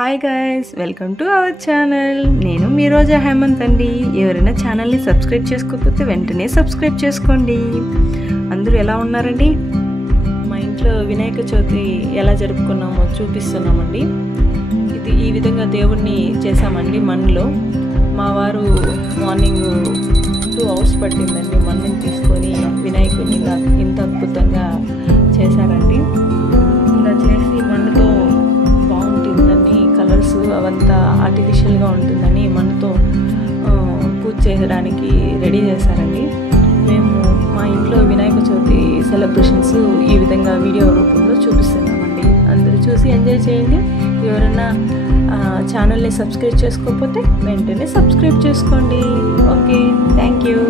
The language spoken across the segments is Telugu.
Hi guys, welcome to our channel. నేను మీ రోజా హేమంత్ అండి. ఎవరైనా ఛానల్ని సబ్స్క్రైబ్ చేసుకోకపోతే వెంటనే సబ్స్క్రైబ్ చేసుకోండి. అందరూ ఎలా ఉన్నారండి? మా ఇంట్లో వినాయక చవితి ఎలా జరుపుకున్నామో చూపిస్తున్నామండి. ఈ విధంగా దేవుణ్ణి చేసామండి మన్నులో. మా వారు మార్నింగ్ 2 hours పట్టిందండి మన్నుని తీసుకొని వినాయకుడిని ఇంత అద్భుతంగా చేశారండి. ఇలా చేసి మన్నుతో బాగుంటుందని, కలర్స్ అవంతా ఆర్టిఫిషియల్గా ఉంటుందని మన్నుతో పూజ చేయడానికి రెడీ చేశారండి. మేము మా ఇంట్లో వినాయక చవితి సెలబ్రేషన్స్ ఈ విధంగా వీడియో రూపంలో చూపిస్తున్నామండి. అందరూ చూసి ఎంజాయ్ చేయండి. ఎవరైనా ఛానల్ని సబ్స్క్రైబ్ చేసుకోకపోతే వెంటనే సబ్స్క్రైబ్ చేసుకోండి. Okay, thank you.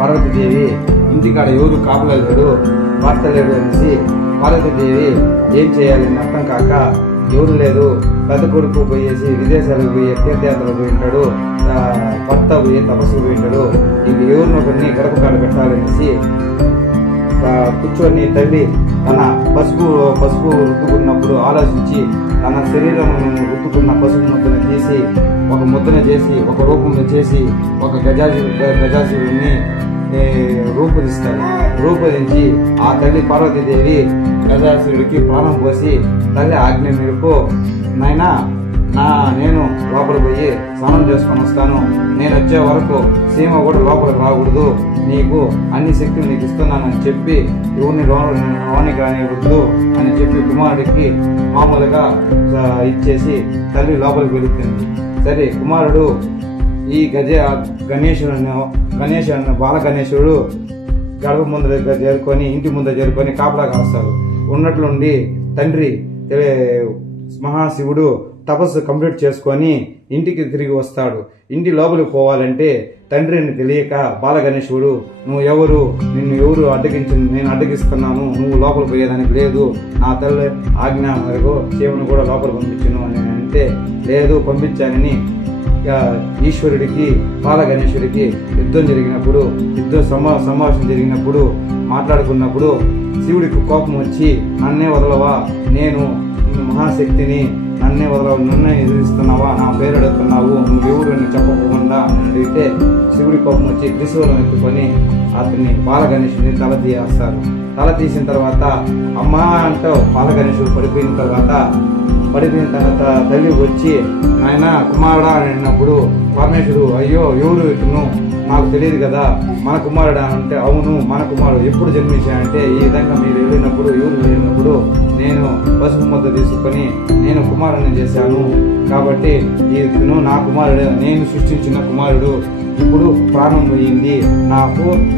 పార్వతీదేవి ఇంటికాడ ఎవరు కాపలేరు భర్త లేడు అనేసి పార్వతీదేవి ఏం చేయాలని అర్థం కాక ఎవరు లేదు, పెద్ద కొడుకు పోయేసి విదేశాలకు పోయి తీర్థయాత్రలు పోయి ఉంటాడు, భర్త పోయి తపస్సు పోయి ఉంటాడు, ఇంక ఎవరినో కొన్ని గడప కాడ పెట్టాలనేసి కూర్చొని తల్లి తన పసుపు రుద్దుకున్నప్పుడు ఆలోచించి తన శరీరం రుద్దుకున్న పసుపు ముద్దను తీసి ఒక ముద్దను చేసి ఒక రూపంలో చేసి ఒక గజాసురుడిని రూపొందించి ఆ తల్లి పార్వతీదేవి గజాసురుడికి ప్రాణం పోసి తల్లి ఆజ్ఞ మేరకు నాయనా నేను లోపలికి పోయి స్నానం చేసుకొని వస్తాను, నేను వచ్చే వరకు సీమ కూడా లోపలికి రాకూడదు, నీకు అన్ని శక్తులు నీకు ఇస్తున్నానని చెప్పి ఎవరిని లోనికి రానివద్దు అని చెప్పి కుమారుడికి మామూలుగా ఇచ్చేసి తల్లి లోపలికి వెళుతుంది. సరే కుమారుడు ఈ గణేశుడు బాల గణేశుడు గడప ముందర చేరుకొని ఇంటి ముందర చేరుకొని కాపలా కాస్తాడు. ఉన్నట్లుండి తండ్రి మహాశివుడు తపస్సు కంప్లీట్ చేసుకొని ఇంటికి తిరిగి వస్తాడు. ఇంటి లోపలికి పోవాలంటే తండ్రిని తెలియక బాల గణేశుడు నిన్ను ఎవరు నేను అడ్డగిస్తున్నాను, నువ్వు లోపలికి పోయేదానికి లేదు, నా తల్లి ఆజ్ఞ మేరకు శివుని కూడా లోపలికి పంపించును అని అంటే లేదు పంపించానని ఈశ్వరుడికి బాల గణేశుడికి యుద్ధం సంభాషణ జరిగినప్పుడు మాట్లాడుకున్నప్పుడు శివుడికి కోపం వచ్చి నన్నే వదలవా, నేను మహాశక్తిని, నన్నే వదలవు, నన్నే ఎదురిస్తున్నావా, నా పేరు అడుగుతున్నావు, నువ్వెవరు అని చెప్పకుండా అడిగితే శివుడి కోపం వచ్చి త్రిశూలం ఎత్తుకొని అతన్ని బాల గణేశుడిని తల తీసిన తర్వాత అమ్మా అంటూ బాల గణేశుడు పడిపోయిన తర్వాత తల్లి వచ్చి నాయన కుమారుడా అని అన్నప్పుడు పరమేశ్వరుడు అయ్యో ఎవరు ఇతను నాకు తెలియదు కదా, మన కుమారుడా అంటే అవును మన కుమారుడు, ఎప్పుడు జన్మించాడంటే ఈ విధంగా మీరు ఎవరు వెళ్ళినప్పుడు నేను పసుపు ముద్ద తీసుకొని నేను కుమారుని చేశాను, కాబట్టి ఇతను నా కుమారుడు, నేను సృష్టించిన కుమారుడు, ఇప్పుడు ప్రాణం పోయింది,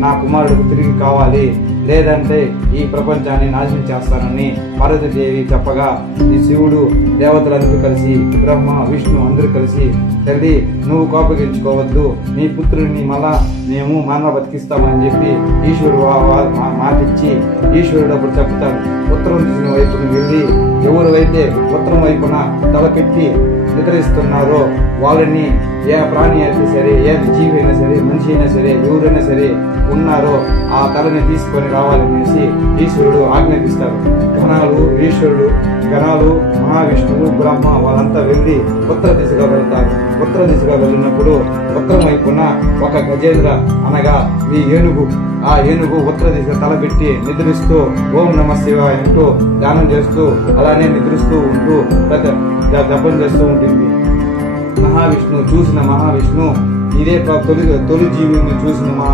నా కుమారుడికి తిరిగి కావాలి, లేదంటే ఈ ప్రపంచాన్ని నాశనం చేస్తానని పార్వతీదేవి చెప్పగా ఈ శివుడు దేవతలందరూ కలిసి బ్రహ్మ విష్ణు అందరూ కలిసి తల్లి నువ్వు కోపగించుకోవద్దు, నీ పుత్రుడిని మళ్ళా మేము బతికిస్తామని చెప్పి ఈశ్వరుడు మాటిచ్చి ఈశ్వరుడు అప్పుడు చెప్తాడు, ఉత్తరం దిశ వైపును వెళ్ళి ఎవరైతే ఉత్తరం వైపున తలపెట్టి నిద్రిస్తున్నారో వాళ్ళని ఏ ప్రాణి అయితే సరే, ఏ జీవి అయినా సరే, మనిషి అయినా సరే, ఎవరైనా సరే ఉన్నారో ఆ తలని తీసుకొని రావాలనేసి ఈశ్వరుడు ఆజ్ఞాపిస్తాడు. గణాలు మహావిష్ణువు బ్రహ్మ వాళ్ళంతా వెళ్ళి ఉత్తర దిశగా వెళ్తారు. ఉత్తర దిశగా వెళ్ళినప్పుడు ఉత్తరం వైపున ఒక గజేంద్ర అనగా ఈ ఏనుగు, ఆ ఏనుగు ఉత్తర దిశ తలపెట్టి నిద్రిస్తూ ఓం నమ శివాయ అంటూ ధ్యానం చేస్తూ అలానే నిద్రిస్తూ ఉంటూ జపం చేస్తూ ఉంటుంది. మహావిష్ణు ఇదే తొలి జీవిని చూసిన మా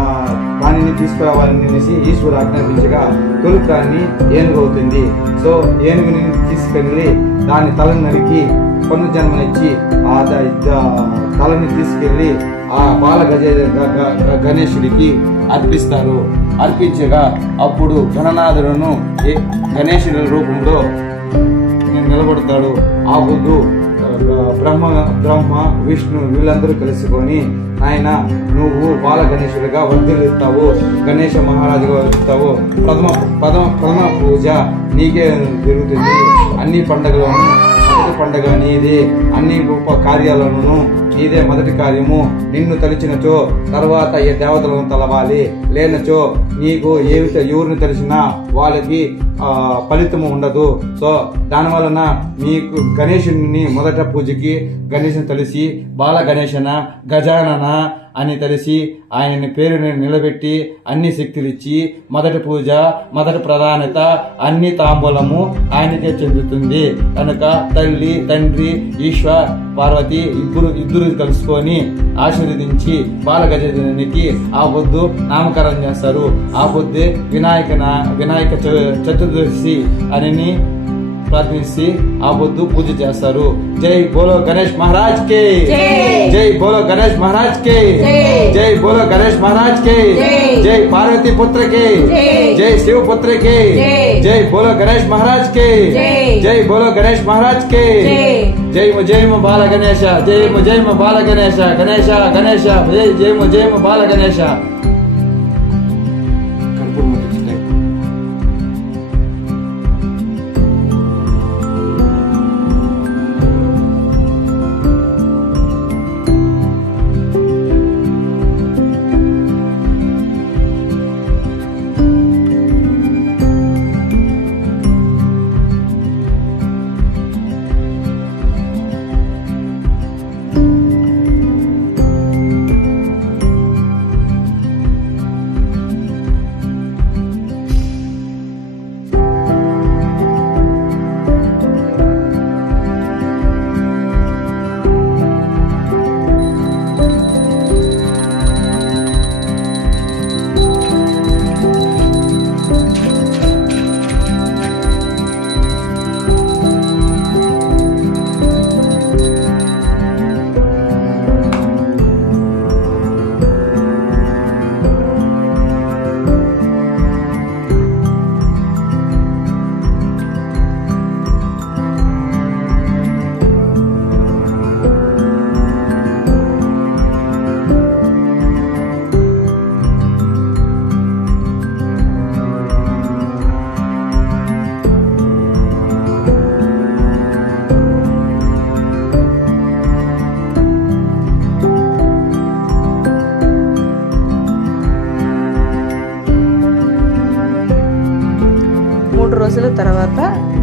ప్రాణిని తీసుకురావాలని ఈశ్వరు ఆజ్ఞాపించగా తొలి ప్రాణి ఏనుగవుతుంది. సో ఏనుగుని తీసుకెళ్లి దాని తలని నరికి పునర్జన్మనిచ్చి ఆ తలని తీసుకెళ్లి ఆ బాల గణేశుడికి అర్పిస్తారు. అర్పించగా అప్పుడు గణనాథులను గణేశుడి రూపంలో నిలబడతాడు. ఆ బుద్ధు బ్రహ్మ విష్ణు వీళ్ళందరూ కలుసుకొని ఆయన నువ్వు బాల గణేశుడిగా వర్ధిల్లుతావు, గణేశ మహారాజుగా వర్ధిల్లుతావు, ప్రథమ పూజ నీకే జరుగుతుంది, అన్ని పండుగలను మొదటి పండుగ నీదే, అన్ని గొప్ప కార్యాలను నీదే మొదటి కార్యము, నిన్ను తలిచినచో తర్వాత ఏ దేవతలను తలవాలి, లేనచో నీకు ఎవరిని తెలిసినా వాళ్ళకి ఫలితము ఉండదు. సో దానివలన మీకు గణేశుని మొదట పూజకి గణేశుని తెలిసి బాల గణేశన గజానన అని తెలిసి ఆయన పేరుని నిలబెట్టి అన్ని శక్తులు ఇచ్చి మొదటి పూజ మొదటి ప్రాధాన్యత అన్ని తాంబూలము ఆయనకే చెందుతుంది. కనుక తల్లి తండ్రి ఈశ్వర్ పార్వతి ఇద్దరు కలుసుకొని ఆశీర్వదించి బాల గజేంద్రునికి ఆ పొద్దు నామకరణం చేస్తారు. ఆ పొద్దు వినాయక చతుర్దశి అని ప్రార్థించి ఆ పొద్దు పూజ చేస్తారు. జై బోలో గణేష్ మహారాజ్ కే, జై బోలో గణేష్ మహారాజ్ కే, జై బోలో గణేష్ మహారాజ్ కే, జై పార్వతీ పుత్ర కే, జై శివ పుత్ర కే, జై బోలో గణేష్ మహారాజ్ కే, జై బోలో గణేష్ మహారాజ్ కే, జై బాల గణేశ, జై బాల గణేశ, గణేశ గణేశ జై బాల గణేశ.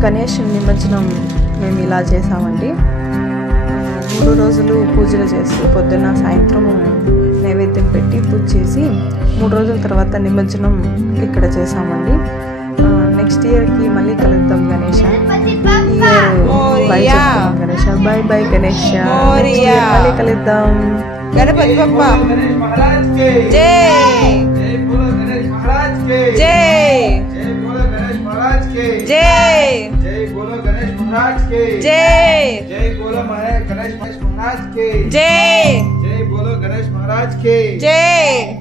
గణేష్ నిమజ్జనం మేము ఇలా చేసామండి. 3 రోజులు పూజలు చేస్తూ పొద్దున్న సాయంత్రం నైవేద్యం పెట్టి పూజ చేసి 3 రోజుల తర్వాత నిమజ్జనం ఇక్కడ చేసామండి. నెక్స్ట్ ఇయర్కి మళ్ళీ కలుద్దాం గణేష. Ganesha bye bye Ganesha. మళ్ళీ కలుద్దాం. గణపతి బప్పా జై जय बोलो गणेश महाराज के जय जय बोलो गणेश महाराज के जय जय बोलो गणेश महाराज के जय।